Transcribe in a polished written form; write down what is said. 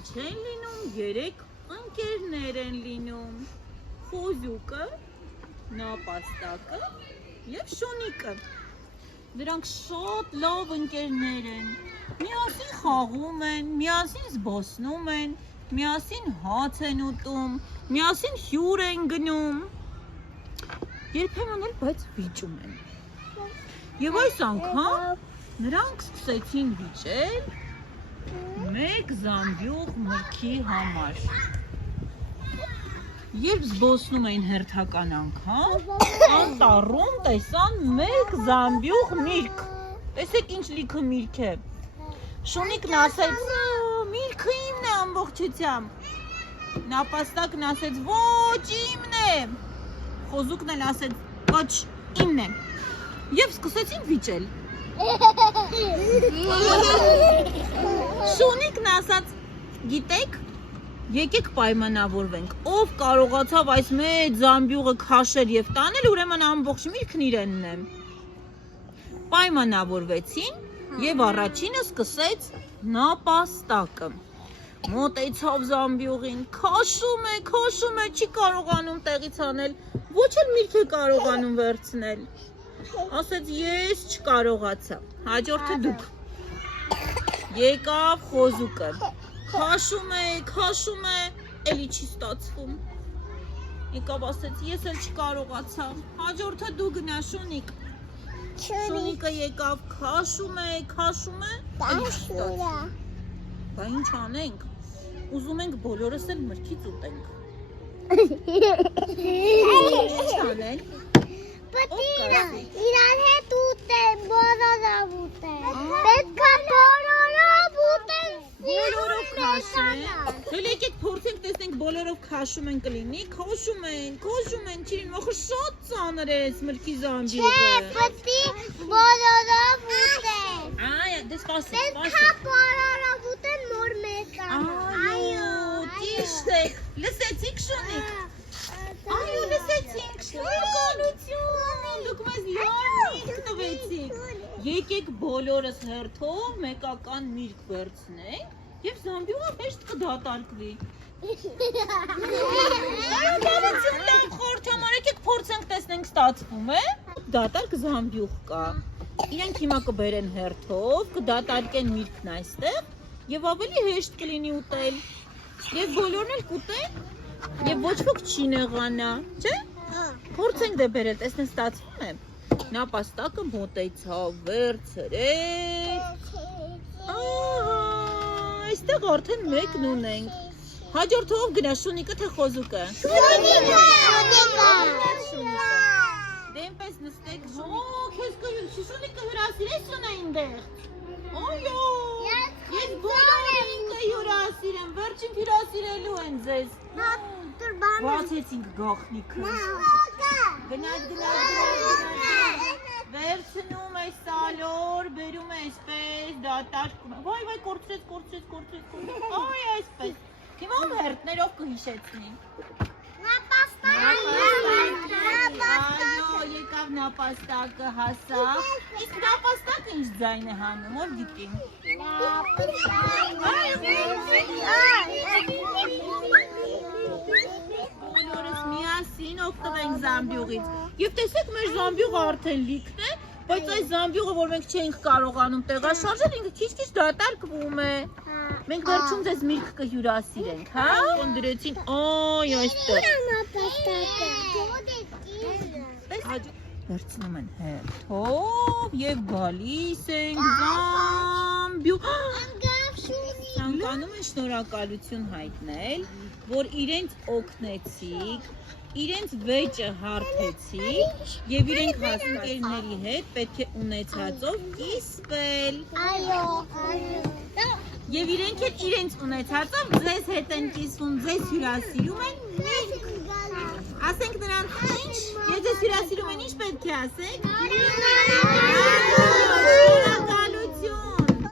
չեն լինում, 3 ընկերներ են լինում, խոզուկը, նապաստակը և շունիկը, դրանք շատ լավ ընկերներ են, միասին խաղում են, միասին զբոսնում են, միասին հաց են ուտում, միասին հյուր են գնում, երբեմն էլ բայց վիճում են, և այս անգամ նրանք սկսեցին վիճել մեկ զամբյուղ մրգի համար։ Երբ զբոսնում էին հերթական անգամ, անտառում տեսան մեկ զամբյուղ միրգ։ Տեսեք ինչ լիքը միրգ է։ Շունիկն ասեց, միրգը իմն է ամբողջությամբ։ Նապաստակն ասեց, ոչ իմն է։ Խոզուկն էլ ասեց, ոչ իմն է։ Եվ սկսեցին վիճել։ Շունիկն ասաց, գիտեք, եկեք պայմանավորվենք, ով կարողացավ այս մեծ զամբյուղը քաշել և տանել, ուրեմն ամբողջ միրգն իրենն է։ Պայմանավորվեցին և առաջինը սկսեց նապաստակը։ Մոտեցավ զամբյուղին, քաշում է, չի կարողանում տեղից անել, ոչ էլ միրգ է կարողանում վերցնել։ Ասեց, ես չկարողացա, հաջորդը դուք։ Եկավ խոզուկը, քաշում է, էլի չի ստացվում։ Եկավ ասեց, ես էլ չկարողացա, հաջորդը դու գնա Շունիկ։ Շունիկը եկավ, քաշում է, էլի չի ստացվում։ Բա ինչ անենք, ուզում ենք բոլորս էլ մրգից ուտենք։ Ինչ անենք։ Իրար հետ ուտեն, բոլորով ուտեն, պետք է բոլորով ուտեն, բոլորով քաշեն, հել եկեք փորձենք տեսնենք բոլորով քաշում են կլինի, քաշում են, չիրին, վախը շատ ծանր է այս մրգի զամբյուղը։ Չէ, պետք է բոլորով ուտեն, դե սպասեք, պետք է բոլորով ուտեն, նոր մեկ այո, ճիշտ է, լսեցիք Շունիկ։ Այո, լսեցինք, շնորհակալություն, դուք մեզ լավ միրգ տվեցիք։ Եկեք բոլորս հերթով մեկական միրգ վերցնենք և զամբյուղը հեշտ կդատարկվի։ Շնորհակալություն տանք խորհուրդ համար, եկեք փորձենք տեսնենք ստացվում է։ Դատարկ զամբյուղ կա։ Իրենք հիմա կբերեն հերթով, կդատարկեն միրգն այստեղ և ավելի հեշտ կլինի ուտել։ Եվ բոլորն էլ կուտեն և ոչ ոք չի նեղանա, չէ՞։ Փորձենք դե բերել, տեսնեն ստացվում է։ Նապաստակը մոտեցավ, վերցրեց։ Այստեղ արդեն մեկն ունենք։ Հաջորդով գնա Շունիկը թե խոզուկը։ Շունիկը։ Դե այնպես նստեք, Շունիկը հյուրասիրես ունե այնտեղ։ Այո, ես բոլորին կհյուրասիրեմ, վերջին հյուրասիրելու են ձեզ։ Բացեցինք գաղտնիքը։ Գնաց, վերցնում է սալոր, բերում է այսպես, դատարկում է, վայ, կորցրեց, այ այսպես, հիմա ում հերթներով կհիշեցնի։ Այո, եկավ նապաստակը, հասավ, իսկ նապաստակը ինչ ձայն է հանում, ով գիտի։ Բոլորս միասին օգտվենք զամբյուղից և տեսեք մեր զամբյուղը արդեն լիքն է, բայց այս զամբյուղը, որ մենք չենք կարողանում տեղաշարժել, ինքը քիչ-քիչ դատարկվում է։ Մենք վերջում ձեզ միրգ կհյուրասիրենք, հա։ Դրեցին, այ այստեղ։ Վերցնում են հերթով և գալիս ենք զամբյուղ։ Ցանկանում են շնորհակալություն հայտնել, որ իրենց օգնեցիք, իրենց վեճը հարթեցիք և իրենք հասնկերների հետ պետք է ունեցածով կիսվել։ Եվ իրենք էլ իրենց ունեցածով ձեզ հետ են կիսվում, ձեզ հյուրասիրում են միրգ։ Ասենք նրանց ինչ, եթե ձեզ հյուրասիրում են ինչ պետք է ասեք։